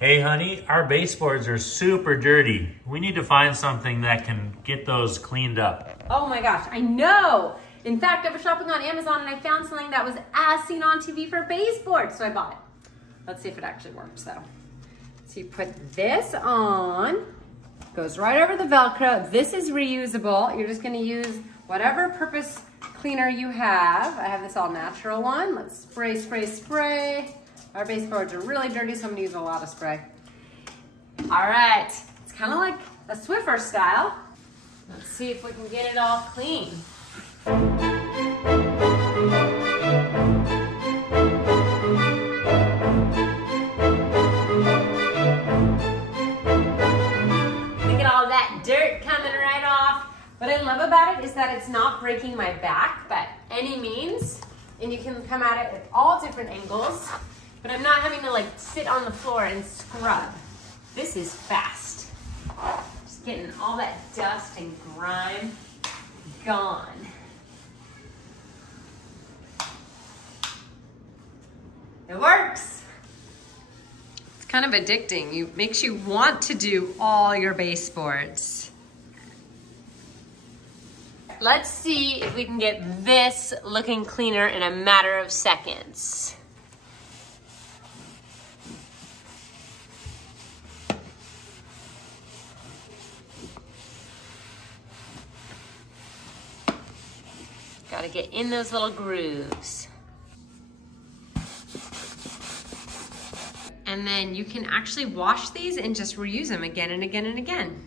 Hey honey, our baseboards are super dirty. We need to find something that can get those cleaned up. Oh my gosh, I know. In fact, I was shopping on Amazon and I found something that was as seen on TV for baseboards, so I bought it. Let's see if it actually works though. So you put this on, goes right over the Velcro. This is reusable. You're just gonna use whatever purpose cleaner you have. I have this all natural one. Let's spray, spray, spray. Our baseboards are really dirty, so I'm gonna use a lot of spray. All right, it's kind of like a Swiffer style. Let's see if we can get it all clean. Look at all that dirt coming right off. What I love about it is that it's not breaking my back by any means, and you can come at it at all different angles, but I'm not having to like sit on the floor and scrub. This is fast. Just getting all that dust and grime gone. It works. It's kind of addicting. It makes you want to do all your baseboards. Let's see if we can get this looking cleaner in a matter of seconds. Gotta get in those little grooves. And then you can actually wash these and just reuse them again and again and again.